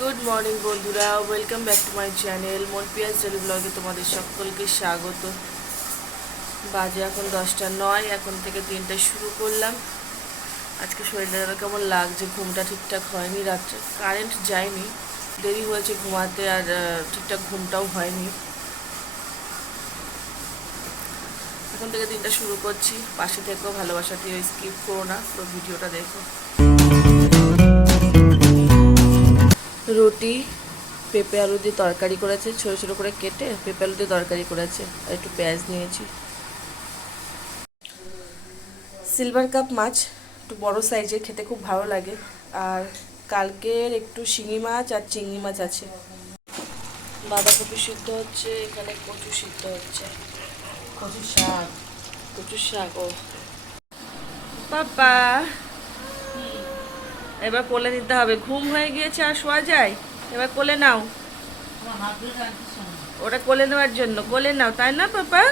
Good morning বন্ধুরা। Welcome back to my channel মন পিয়াজ ডেলি ব্লগে তোমাদের সকলকে স্বাগত। বাজে এখন দশটা নয়, এখন থেকে দিনটা শুরু করলাম। আজকে শরীরটা কেমন লাগছে, ঘুমটা ঠিকঠাক হয়নি, রাত্রে কারেন্ট যায়নি, দেরি হয়েছে ঘুমাতে আর ঠিকঠাক ঘুমটাও হয়নি। এখন থেকে দিনটা শুরু করছি। পাশে থেকেও ভালোবাসা দিয়ে স্কিপ করো না তো ভিডিওটা দেখো। রুটি পেঁপে আলু দিয়ে তরকারি করেছে ছোটো ছোটো করে কেটে পেঁপে আলু দিয়ে তরকারি করেছে আর একটু পেঁয়াজ নিয়েছি। সিলভার কাপ মাছ একটু বড় সাইজের খেতে খুব ভালো লাগে। আর কালকের একটু শিঙি মাছ আর চিংড়ি মাছ আছে। বাঁধাকপি সিদ্ধ হচ্ছে এখানে কচু সিদ্ধ হচ্ছে। কচু শাক। কচু শাক ও বাবা! এবার কোলে নিতে হবে। ঘুম হয়ে গিয়েছে আর শোয়া যায়? এবার কোলে নাও। ওটা কোলে নেওয়ার জন্য। কোলে নাও। তাই না, পাপা?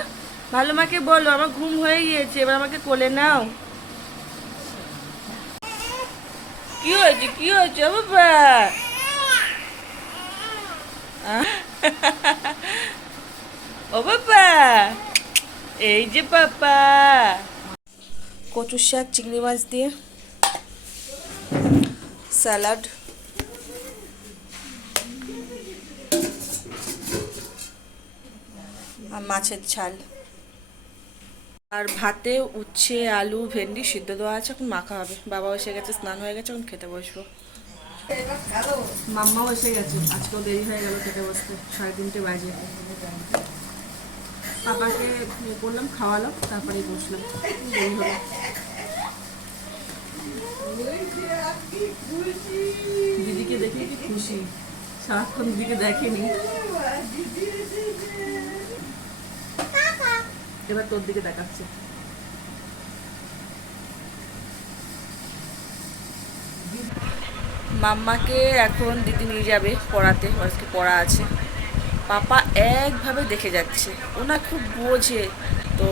ভালো মাকে বলো, আমার ঘুম হয়ে গিয়েছে, এবার আমাকে কোলে নাও। কি হয়েছে? কি হয়েছে বাবা ও বাবা এই যে, পাপা। কচুর শাক, চিংড়ি মাছ দিয়ে স্যালাড। আর মাছের ঝাল। আর ভাতে উচ্ছে, আলু, ভেন্ডি সিদ্ধ দেওয়া আছে, এখন মাখা হবে। বাবা এসে গেছে, স্নান হয়ে গেছে, এখন খেতে বসবো। মাম্মাও এসে গেছে, আজকেও দেরি হয়ে গেল খেতে বসতে, সাড়ে তিনটে বাজে। পাপাকে ইয়ে করলাম, খাওয়ালাম, তারপরেই বসলাম, দেরি হলো। দিদিকে দেখে কি খুশি। সারাক্ষণ দিদিকে দেখেনি। এবার তোর দিকে দেখাচ্ছে। মাম্মাকে এখন দিদি নিয়ে যাবে পড়াতে আজকে পড়া আছে। পাপা একভাবে দেখে যাচ্ছে। ওনা খুব বোঝে। তো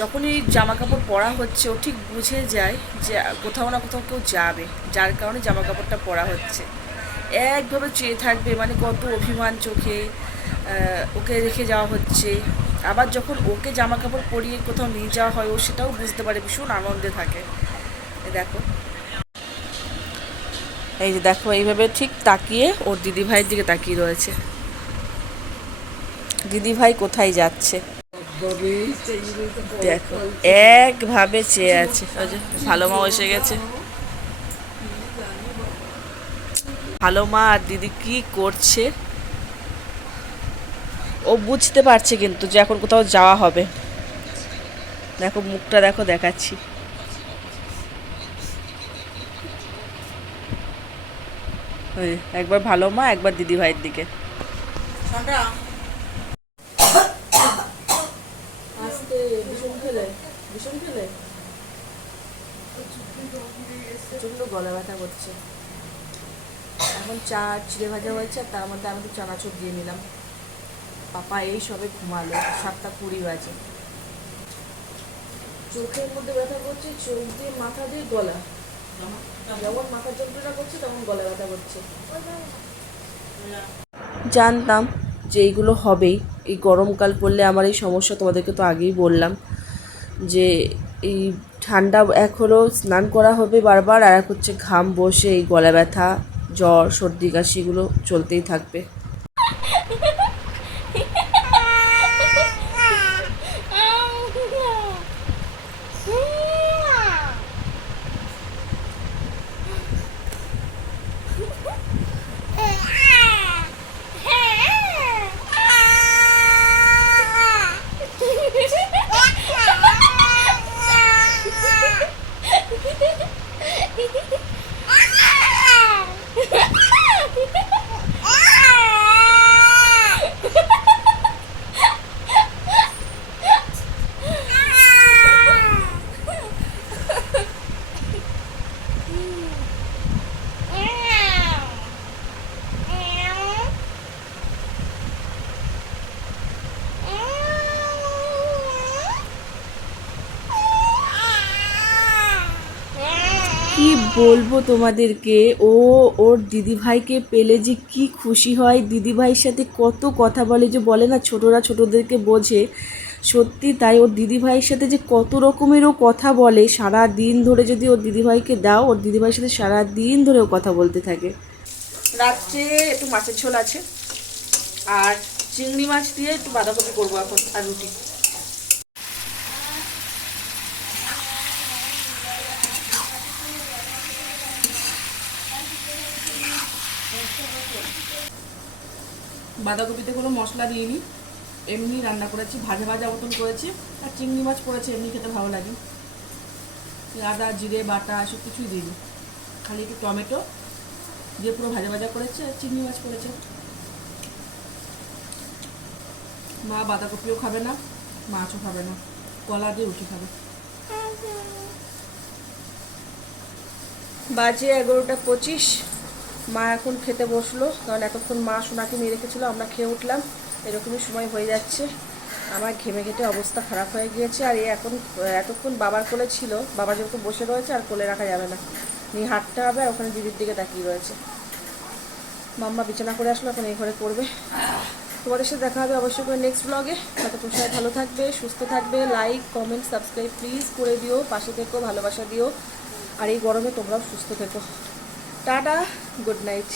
যখনই জামা কাপড় পরা হচ্ছে, ও ঠিক বুঝে যায় যে কোথাও না কোথাও কেউ যাবে, যার কারণে জামা কাপড়টা পরা হচ্ছে। একভাবে চেয়ে থাকবে মানে কত অভিমান চোখে ওকে রেখে যাওয়া হচ্ছে। আবার যখন ওকে জামা কাপড় পরিয়ে কোথাও নিয়ে যাওয়া হয়, ও সেটাও বুঝতে পারে, ভীষণ আনন্দে থাকে। দেখো। এই যে দেখো, এইভাবে ঠিক তাকিয়ে ওর দিদি ভাইয়ের দিকে তাকিয়ে রয়েছে। দিদি ভাই কোথায় যাচ্ছে? দেখো একভাবে চেয়ে আছে। ভালো মা এসে গেছে। ভালো মা আর দিদি কি করছে? ও বুঝতে পারছে কিন্তু যে এখন কোথাও যাওয়া হবে। দেখো মুখটা দেখো দেখাচ্ছি। একবার ভালো মা একবার দিদি ভাইয়ের দিকে আজকে ভীষণ খেলে ভীষণ খেলে প্রচণ্ড গলা ব্যথা করছে। এখন চা চিড়ে ভাজা হয়েছে, আর তার মধ্যে আমি তো চানাচুর দিয়ে নিলাম। পাপা এই সবে ঘুমালো, সাতটা কুড়ি বাজে। চোখের মধ্যে ব্যথা করছে, চোখ দিয়ে মাথা দিয়ে গলা। যখন মাথা যন্ত্রণা করছে, তখন গলা ব্যথা করছে। জানতাম যে এইগুলো হবেই। এই গরমকাল পড়লে আমার এই সমস্যা তোমাদেরকে তো আগেই বললাম। যে এই ঠান্ডা হলো স্নান করা হবে বারবার, আর এক হচ্ছে ঘাম, বসে এই গলা ব্যথা জ্বর, সর্দি কাশিগুলো চলতেই থাকবে। বলব তোমাদেরকে, ও ওর দিদিভাইকে পেলে যে কি খুশি হয়। দিদিভাইয়ের সাথে কত কথা বলে যে বলে না, ছোটরা ছোটদেরকে বোঝে। সত্যি তাই ওর দিদিভাইয়ের সাথে যে কত রকমেরও কথা বলে। সারা দিন ধরে যদি ওর দিদিভাইকে দাও, ওর দিদিভাইয়ের সাথে সারা দিন ধরে ও কথা বলতে থাকে। রাত্রে একটু মাছের ঝোল আছে, আর চিংড়ি মাছ দিয়ে একটু বাঁধাকপি করব এখন, আর রুটি। বাঁধাকপিতে কোনো মশলা দিইনি। এমনি রান্না করেছি, ভাজা ভাজা মতন করেছি, আর চিংড়ি মাছ করেছি, এমনি খেতে ভালো লাগে। আদা, জিরে, বাটা এসব কিছুই দিইনি। খালি একটু টমেটো দিয়ে পুরো ভাজা ভাজা করেছে, আর চিংড়ি মাছ করেছে। মা বাঁধাকপিও খাবে না, মাছও খাবে না, কলা দিয়ে রুটি খাবে। বাজে এগারোটা পঁচিশ। মা এখন খেতে বসল, কারণ এতক্ষণ মা সোনাকে নিয়ে রেখেছিলো আমরা খেয়ে উঠলাম, এরকমই সময় হয়ে যাচ্ছে। আমার ঘেমে ঘেটে অবস্থা খারাপ হয়ে গিয়েছে, আর এ এখন, এতক্ষণ বাবার কোলে ছিল, বাবা যেহেতু বসে রয়েছে, আর কোলে রাখা যাবে না। নিয়ে হাঁটতে হবে, আর ওখানে দিদির দিকে তাকিয়ে রয়েছে। মাম্মা বিছানা করে আসলো, এখন এই ঘরে করবে তোমাদের সাথে দেখা হবে অবশ্যই করে নেক্সট ব্লগে হয়তো সবাই ভালো থাকবে, সুস্থ থাকবে লাইক কমেন্ট সাবস্ক্রাইব প্লিজ করে দিও, পাশে থেকো, ভালোবাসা দিও। আর এই গরমে তোমরাও সুস্থ থেকো। Tada, good night.